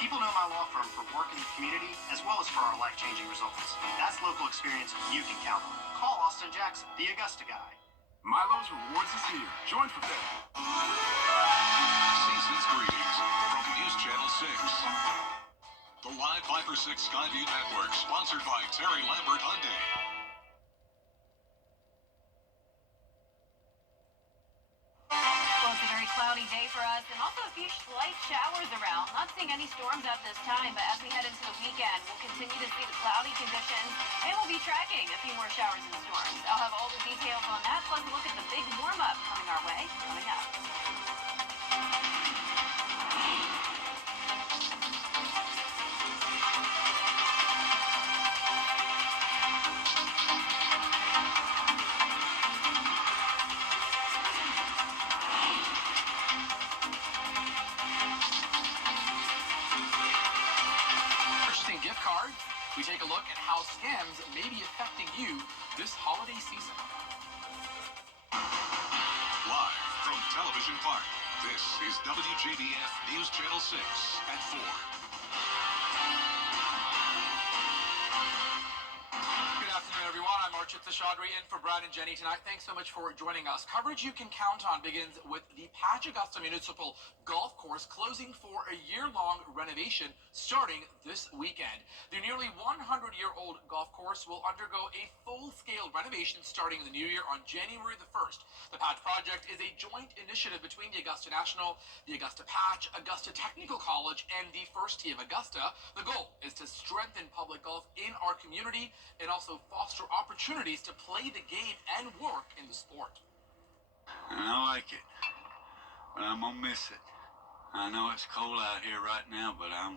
People know my law firm for work in the community as well as for our life-changing results. That's local experience you can count on. Call Austin Jackson, the Augusta guy. Milo's Rewards is here. Join for that. Season's greetings from News Channel 6. The live 5 for 6 Skyview Network, sponsored by Terry Lambert Hyundai. Well, it's a very cloudy day for us, and also a few slight showers around. Not seeing any storms at this time, but as we head into the weekend, we'll continue to see the cloudy conditions, and we'll be tracking a few more showers and storms. I'll have all the details on that, plus a look at the big warm-up coming our way, coming up. Gift cards, we take a look at how scams may be affecting you this holiday season. Live from Television Park, this is WJBF News Channel 6 at 4. Good afternoon, everyone. I'm Archit Seshadri in for Brad and Jenny tonight. Thanks so much for joining us. Coverage you can count on begins with the Patch Augusta Municipal Golf Course closing for a year-long renovation starting this weekend. The nearly 100-year-old golf course will undergo a full-scale renovation starting in the new year on January the 1st. The Patch project is a joint initiative between the Augusta National, the Augusta Patch, Augusta Technical College, and the First Tee of Augusta. The goal is to strengthen public golf in our community and also foster opportunities to play the game and work in the sport. I like it, but I'm gonna miss it. I know it's cold out here right now, but I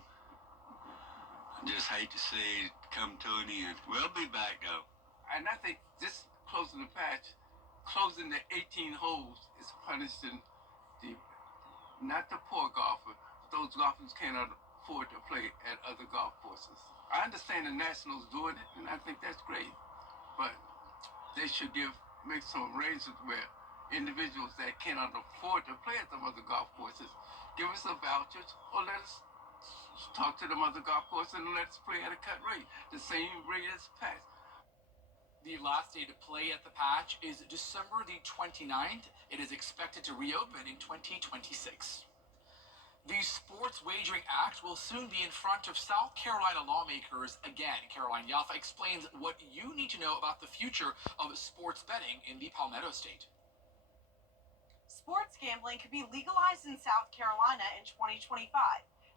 just hate to see it come to an end. We'll be back though. And I think this closing the patch, closing the 18 holes is punishing not the poor golfer, but those golfers cannot afford to play at other golf courses. I understand the Nationals doing it, and I think that's great, but they should make some arrangements where individuals that cannot afford to play at some other golf courses give us some vouchers, or let us talk to them other golf courses and let's play at a cut rate, the same rate as Patch. The last day to play at the Patch is December the 29th. It is expected to reopen in 2026. The Sports Wagering Act will soon be in front of South Carolina lawmakers again. Caroline Yaffa explains what you need to know about the future of sports betting in the Palmetto State. Sports gambling could be legalized in South Carolina in 2025,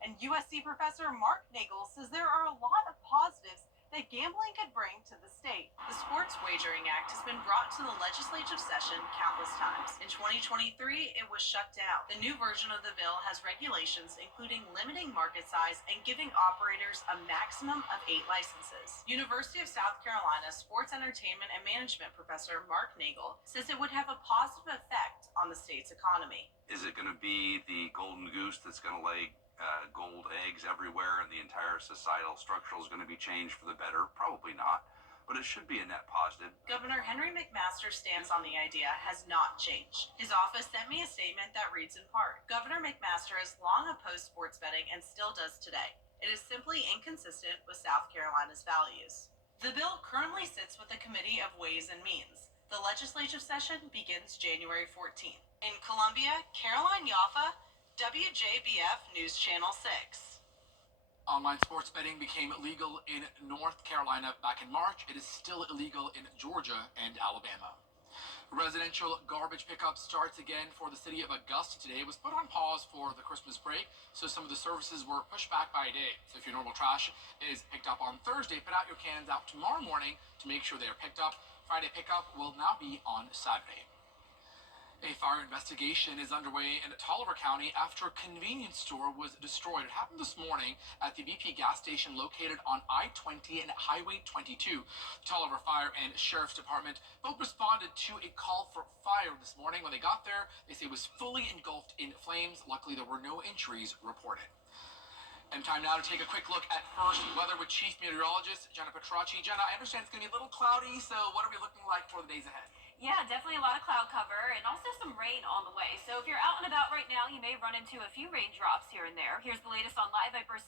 and USC professor Mark Nagel says there are a lot of positives that gambling could bring to the state. The Sports Wagering Act has been brought to the legislative session countless times. In 2023, it was shut down. The new version of the bill has regulations including limiting market size and giving operators a maximum of 8 licenses. University of South Carolina sports entertainment and management professor Mark Nagel says it would have a positive effect on the state's economy. Is it going to be the golden goose that's going to lay gold eggs everywhere and the entire societal structure is going to be changed for the better? Probably not, but it should be a net positive. Governor Henry McMaster's stance on the idea has not changed. His office sent me a statement that reads in part, Governor McMaster has long opposed sports betting and still does today. It is simply inconsistent with South Carolina's values. The bill currently sits with the Committee of Ways and Means. The legislative session begins January 14th. In Columbia, Caroline Yaffa, WJBF News Channel 6. Online sports betting became legal in North Carolina back in March. It is still illegal in Georgia and Alabama. Residential garbage pickup starts again for the city of Augusta today. It was put on pause for the Christmas break, so some of the services were pushed back by a day. So if your normal trash is picked up on Thursday, put out your cans out tomorrow morning to make sure they are picked up. Friday pickup will now be on Saturday. A fire investigation is underway in Tolliver County after a convenience store was destroyed. It happened this morning at the BP gas station located on I-20 and Highway 22. Tolliver Fire and Sheriff's Department both responded to a call for fire this morning. When they got there, they say it was fully engulfed in flames. Luckily, there were no injuries reported. And time now to take a quick look at first weather with Chief Meteorologist Jenna Petracci. Jenna, I understand it's going to be a little cloudy, so what are we looking like for the days ahead? Yeah, definitely a lot of cloud cover and also some rain on the way. So if you're out and about right now, you may run into a few raindrops here and there. Here's the latest on Live Viper 6.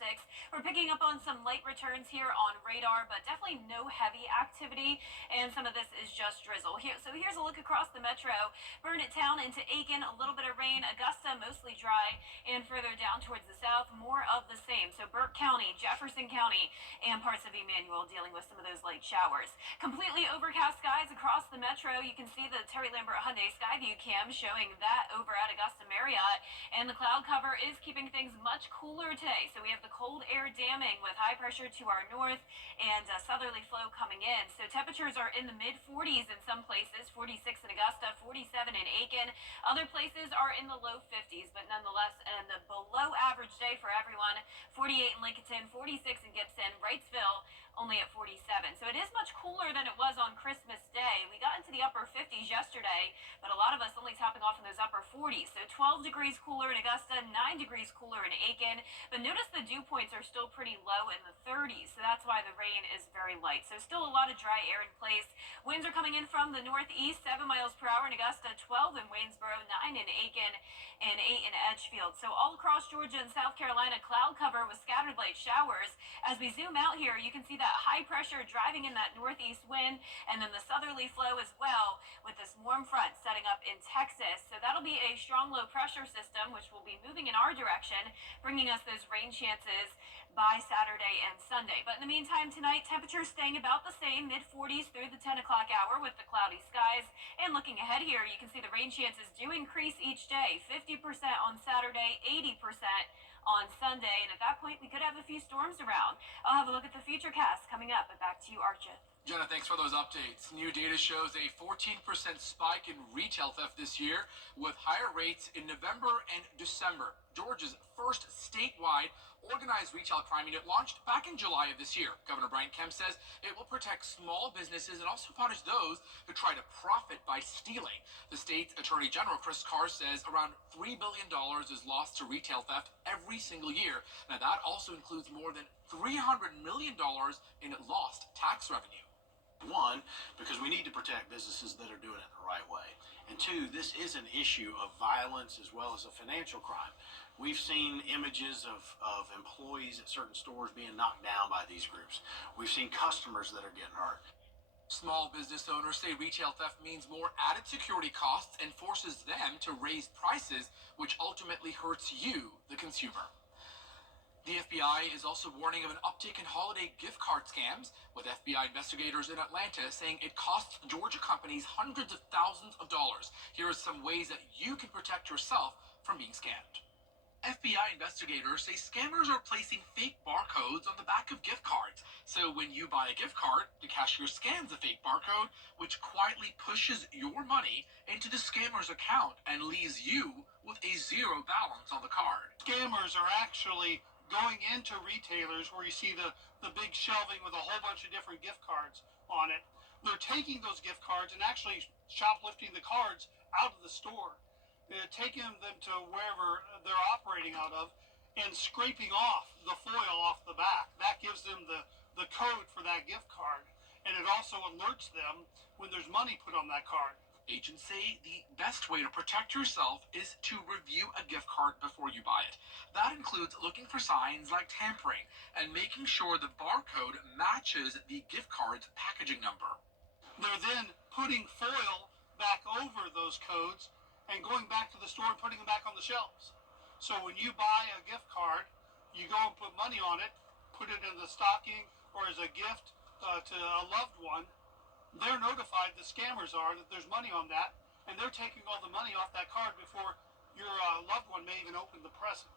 We're picking up on some light returns here on radar, but definitely no heavy activity. And some of this is just drizzle. So here's a look across the metro. Burnett Town into Aiken, a little bit of rain. Augusta, mostly dry. And further down towards the south, more of the same. So Burke County, Jefferson County, and parts of Emmanuel dealing with some of those light showers. Completely overcast skies across the metro. You can see the Terry Lambert Hyundai Skyview cam showing that over at Augusta Marriott. And the cloud cover is keeping things much cooler today. So we have the cold air damming with high pressure to our north and southerly flow coming in. So temperatures are in the mid 40s in some places, 46 in Augusta, 47 in Aiken. Other places are in the low 50s, but nonetheless, and the below average day for everyone. 48 in Lincoln, 46 in Gibson, Wrightsville only at 47. So it is much cooler than it was on Christmas Day. We got into the upper 50s yesterday, but a lot of us only topping off in those upper 40s. So 12 degrees cooler in Augusta, 9 degrees cooler in Aiken. But notice the dew points are still pretty low in the 30s, so that's why the rain is very light. So still a lot of dry air in place. Winds are coming in from the northeast, 7 miles per hour in Augusta, 12 in Waynesboro, 9 in Aiken, and 8 in Edgefield. So all across Georgia and South Carolina, cloud cover with scattered light showers. As we zoom out here, you can see that high pressure driving in that northeast wind, and then the southerly flow as well with this warm front setting up in Texas. So that'll be a strong low pressure system, which will be moving in our direction, bringing us those rain chances by Saturday and Sunday. But in the meantime, tonight, temperatures staying about the same, mid 40s through the 10 o'clock hour with the cloudy skies. And looking ahead here, you can see the rain chances do increase each day, 50% on Saturday, 80% on Sunday, and at that point, we could have a few storms around. I'll have a look at the futurecast coming up, but back to you, Archith. Jenna, thanks for those updates. New data shows a 14% spike in retail theft this year, with higher rates in November and December. Georgia's first statewide organized retail crime unit launched back in July of this year. Governor Brian Kemp says it will protect small businesses and also punish those who try to profit by stealing. The state's Attorney General Chris Carr says around $3 billion is lost to retail theft every single year. Now that also includes more than $300 million in lost tax revenue. One, because we need to protect businesses that are doing it the right way. And two, this is an issue of violence as well as a financial crime. We've seen images of employees at certain stores being knocked down by these groups. We've seen customers that are getting hurt. Small business owners say retail theft means more added security costs and forces them to raise prices, which ultimately hurts you, the consumer. The FBI is also warning of an uptick in holiday gift card scams, with FBI investigators in Atlanta saying it costs Georgia companies hundreds of thousands of dollars. Here are some ways that you can protect yourself from being scammed. FBI investigators say scammers are placing fake barcodes on the back of gift cards. So when you buy a gift card, the cashier scans the fake barcode, which quietly pushes your money into the scammer's account and leaves you with a zero balance on the card. Scammers are actually going into retailers where you see the big shelving with a whole bunch of different gift cards on it. They're taking those gift cards and actually shoplifting the cards out of the store. Taking them to wherever they're operating out of and scraping off the foil off the back. That gives them the code for that gift card, and it also alerts them when there's money put on that card. Agents say the best way to protect yourself is to review a gift card before you buy it. That includes looking for signs like tampering and making sure the barcode matches the gift card's packaging number. They're then putting foil back over those codes and going back to the store and putting them back on the shelves. So when you buy a gift card, you go and put money on it, put it in the stocking or as a gift to a loved one. They're notified, the scammers are, that there's money on that, and they're taking all the money off that card before your loved one may even open the present.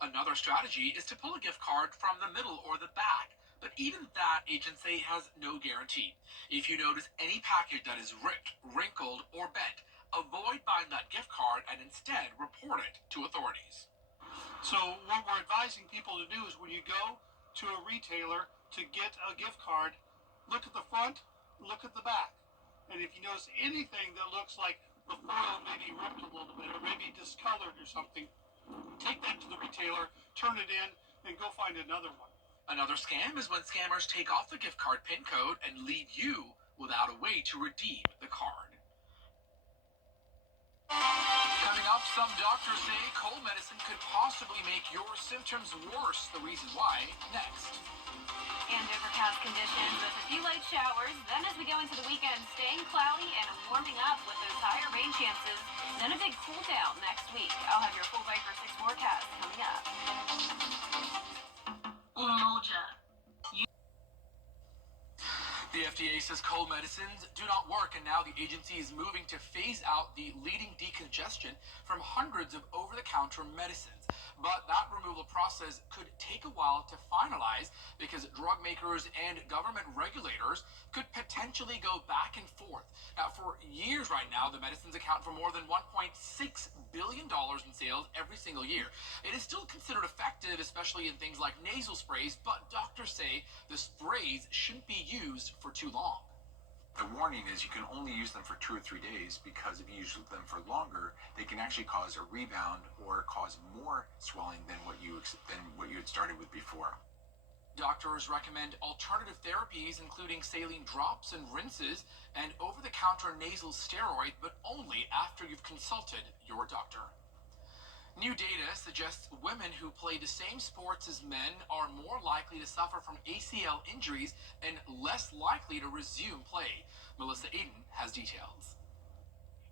Another strategy is to pull a gift card from the middle or the back. But even that, agents say, has no guarantee. If you notice any package that is ripped, wrinkled, or bent, avoid buying that gift card and instead report it to authorities. So what we're advising people to do is when you go to a retailer to get a gift card, look at the front, look at the back. And if you notice anything that looks like the foil may be ripped a little bit or maybe discolored or something, take that to the retailer, turn it in, and go find another one. Another scam is when scammers take off the gift card PIN code and leave you without a way to redeem the card. Coming up, some doctors say cold medicine could possibly make your symptoms worse. The reason why, next. And overcast conditions with a few light showers. Then as we go into the weekend, staying cloudy and warming up with those higher rain chances. Then a big cool down next week. I'll have your full Viper 6 forecast coming up. The FDA says cold medicines do not work, and now the agency is moving to phase out the leading decongestion from hundreds of over-the-counter medicines. But that removal process could take a while to finalize because drug makers and government regulators could potentially go back and forth. Now, for years right now, the medicines account for more than $1.6 billion in sales every single year. It is still considered effective, especially in things like nasal sprays, but doctors say the sprays shouldn't be used for too long. The warning is you can only use them for 2 or 3 days, because if you use them for longer, they can actually cause a rebound or cause more swelling than what you had started with before. Doctors recommend alternative therapies, including saline drops and rinses, and over-the-counter nasal steroid, but only after you've consulted your doctor. New data suggests women who play the same sports as men are more likely to suffer from ACL injuries and less likely to resume play. Melissa Aiden has details.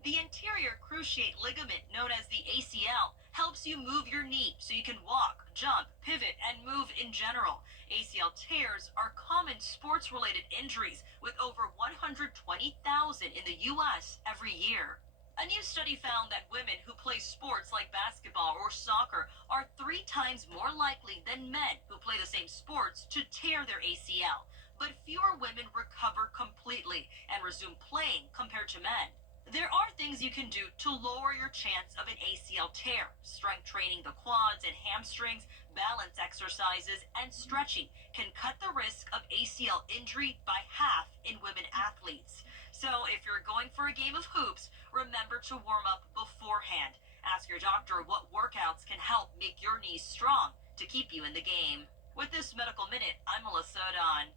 The anterior cruciate ligament, known as the ACL, helps you move your knee so you can walk, jump, pivot, and move in general. ACL tears are common sports-related injuries, with over 120,000 in the U.S. every year. A new study found that women who play sports like basketball or soccer are 3 times more likely than men who play the same sports to tear their ACL. But fewer women recover completely and resume playing compared to men. There are things you can do to lower your chance of an ACL tear. Strength training the quads and hamstrings, balance exercises, and stretching can cut the risk of ACL injury by half in women athletes. So if you're going for a game of hoops, remember to warm up beforehand. Ask your doctor what workouts can help make your knees strong to keep you in the game. With this Medical Minute, I'm Melissa O'Don.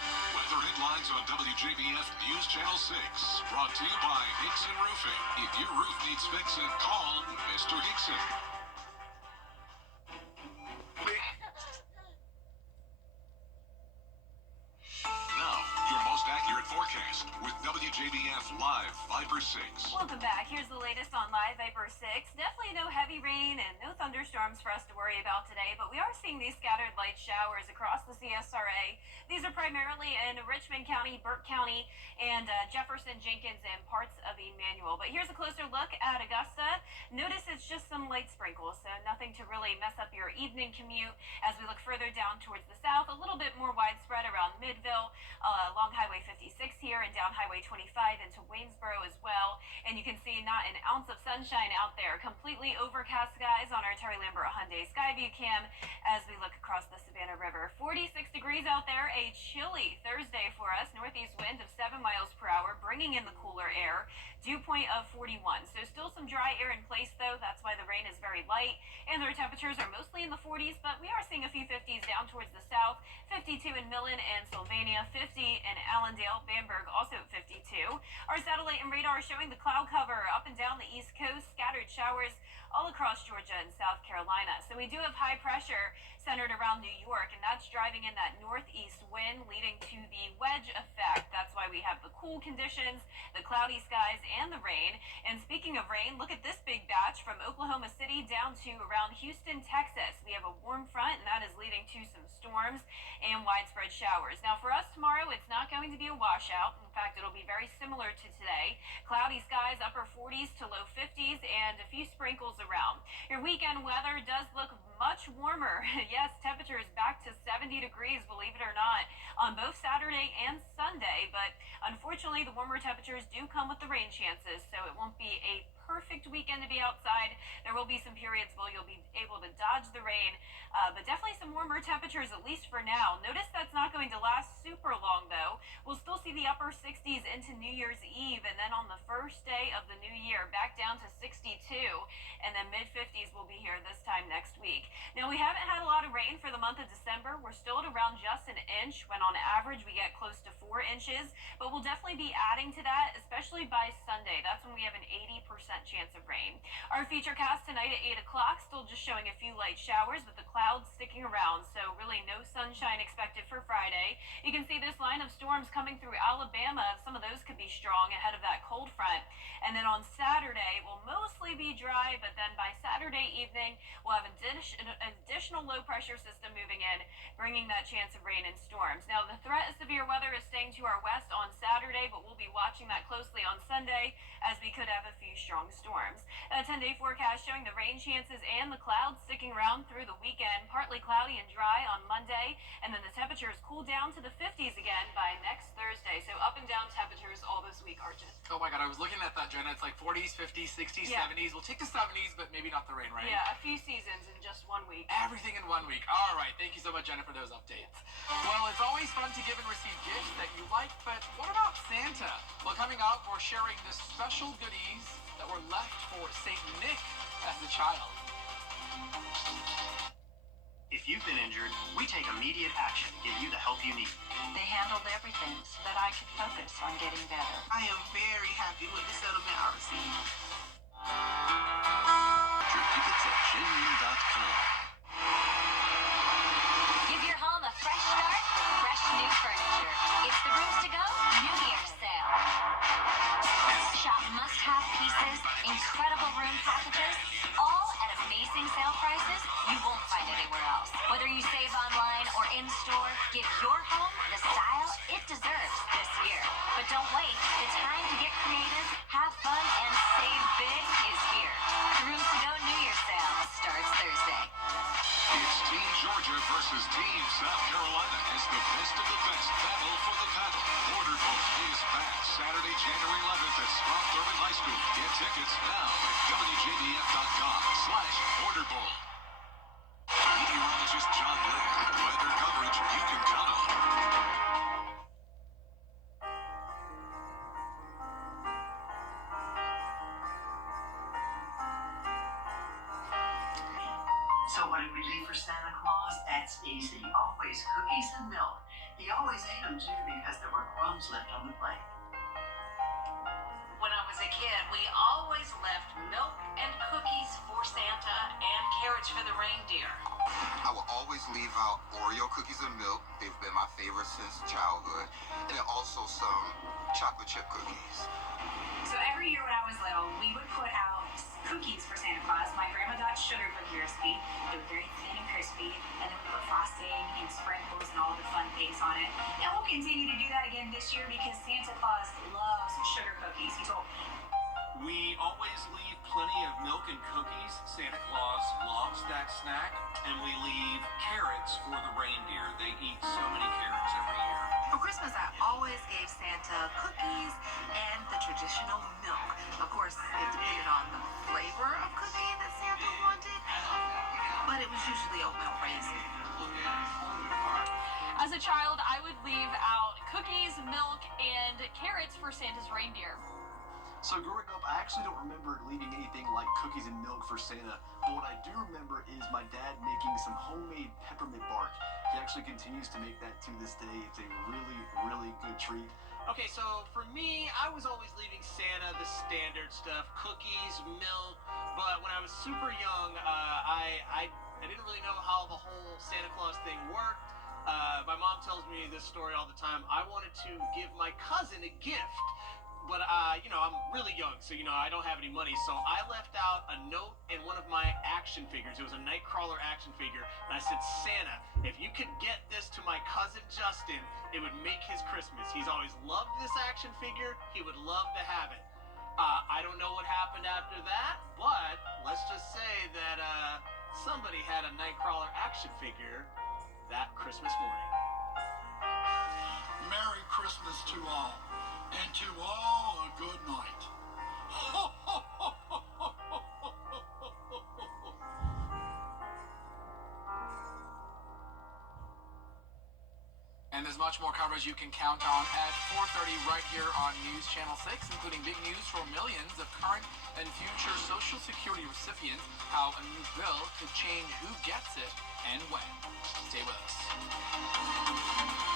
Weather headlines on WJBF News Channel 6. Brought to you by Hickson Roofing. If your roof needs fixing, call Mr. Hickson. Now, your most accurate forecast with WJBF Live Viper 6. Welcome back. Here's the latest on Live Viper 6. Definitely no heavy rain and no thunderstorms for us to worry about today, but we are seeing these scattered light showers across the CSRA. These are primarily in Richmond County, Burke County, and Jefferson, Jenkins, and parts of Emmanuel. But here's a closer look at Augusta. Notice it's just some light sprinkles, so nothing to really mess up your evening commute. As we look further down towards the south, a little bit more widespread around Midville, along Highway 56 here, and down Highway 25 into Waynesboro as well. And you can see not an ounce of sunshine out there. Completely overcast skies on our Terry Lambert Hyundai Skyview cam as we look across the Savannah River. 46 degrees out there, a chilly Thursday for us. Northeast wind of 7 miles per hour, bringing in the cooler air. Dew point of 41. So still some dry air in place, though. That's why the rain is very light. And their temperatures are mostly in the 40s, but we are seeing a few 50s down towards the south. 52 in Millen and Sylvania, 50 in Allendale, Bamberg also at 52. Our satellite and radar showing the cloud cover up and down the East Coast, scattered showers all across Georgia and South Carolina. So we do have high pressure centered around New York, and that's driving in that northeast wind, leading to the wedge effect. That's why we have the cool conditions, the cloudy skies, and the rain. And speaking of rain, look at this big batch from Oklahoma City down to around Houston, Texas. We have a warm front, and that is leading to some storms and widespread showers. Now for us tomorrow, it's not going to be a washout. In fact, it'll be very similar to today. Cloudy skies, upper 40s to low 50s, and a few sprinkles around. Your weekend weather does look much warmer. Yes, temperatures back to 70 degrees, believe it or not, on both Saturday and Sunday. But unfortunately, the warmer temperatures do come with the rain chances, so it won't be a perfect weekend to be outside. There will be some periods where you'll be able to dodge the rain, but definitely some warmer temperatures, at least for now. Notice that's not going to last super long, though. We'll still see the upper 60s into New Year's Eve, and then on the first day of the new year, back down to 62, and then mid-50s will be here this time next week. Now, we haven't had a lot of rain for the month of December. We're still at around just an inch, when on average we get close to 4 inches, but we'll definitely be adding to that, especially by Sunday. That's when we have an 80% chance of rain. Our feature cast tonight at 8 o'clock, still just showing a few light showers with the clouds sticking around, so really no sunshine expected for Friday. You can see this line of storms coming through Alabama. Some of those could be strong ahead of that cold front. And then on Saturday, we'll mostly be dry, but then by Saturday evening, we'll have an additional low pressure system moving in, bringing that chance of rain and storms. Now, the threat of severe weather is staying to our west on Saturday, but we'll be watching that closely on Sunday, as we could have a few strong storms. A 10-day forecast showing the rain chances and the clouds sticking around through the weekend. Partly cloudy and dry on Monday, and then the temperatures cool down to the 50s again by next Thursday. So up and down temperatures all this week, Arjun. Oh my God, I was looking at that, Jenna. It's like 40s, 50s, 60s, Yeah. 70s. We'll take the 70s, but maybe not the rain, right? Yeah, a few seasons in just 1 week. Everything in 1 week. All right. Thank you so much, Jenna, for those updates. Well, it's always fun to give and receive gifts that you like, but what about Santa? Well, coming up, we're sharing the special goodies that were left for St. Nick as a child. If you've been injured, we take immediate action to get you the help you need. They handled everything so that I could focus on getting better. I am very happy with the settlement I received. Your tickets at genuine.com. Give your home a fresh start, fresh new furniture. It's the Rooms to Go New Year's sale. Shop must-have pieces, incredible room packages, all at amazing sale prices you won't find anywhere else. Whether you save online or in-store, give your home the style it deserves this year. But don't wait. The time to get creative, have fun, and save big is here. The Rooms to Go New Year's sale starts Thursday. It's Team Georgia versus Team South Carolina as the best of the best battle for the title. Border Bowl is back Saturday, January 11th at Scott Thurman High School. Get tickets now at WJBF.com/Border Bowl. Meteorologist John Lynn. Weather coverage you can count on. So what did we leave for Santa Claus? That's easy. Always cookies and milk. He always ate them too because there were crumbs left on the plate. When I was a kid, we always left milk and cookies for Santa and carrots for the reindeer. I will always leave out Oreo cookies and milk. They've been my favorite since childhood. And then also some chocolate chip cookies. So every year when I was little, we would put out cookies for Santa Claus. My grandma got sugar cookie recipe. They were very thin and crispy. And then we put frosting and sprinkles and all the fun things on it. And we'll continue to do that again this year because Santa Claus loves sugar cookies. He told me. We always leave plenty of milk and cookies. Santa Claus loves that snack. And we leave carrots for the reindeer. They eat so many carrots every year. For Christmas, I always gave Santa cookies and the traditional milk. Of course, it depended on the flavor of cookie that Santa wanted, but it was usually oatmeal raisin. As a child, I would leave out cookies, milk, and carrots for Santa's reindeer. So growing up, I actually don't remember leaving anything like cookies and milk for Santa. But what I do remember is my dad making some homemade peppermint bark. He actually continues to make that to this day. It's a really, really good treat. Okay, so for me, I was always leaving Santa the standard stuff, cookies, milk. But when I was super young, I didn't really know how the whole Santa Claus thing worked. My mom tells me this story all the time. I wanted to give my cousin a gift. But, I'm really young, so, I don't have any money. So I left out a note and one of my action figures. It was a Nightcrawler action figure. And I said, Santa, if you could get this to my cousin Justin, it would make his Christmas. He's always loved this action figure. He would love to have it. I don't know what happened after that, but let's just say that somebody had a Nightcrawler action figure that Christmas morning. Merry Christmas to all. And to all a good night. Ho, ho, ho, ho. much more coverage you can count on at 4:30 right here on News Channel 6, including big news for millions of current and future Social Security recipients, how a new bill could change who gets it and when. Stay with us.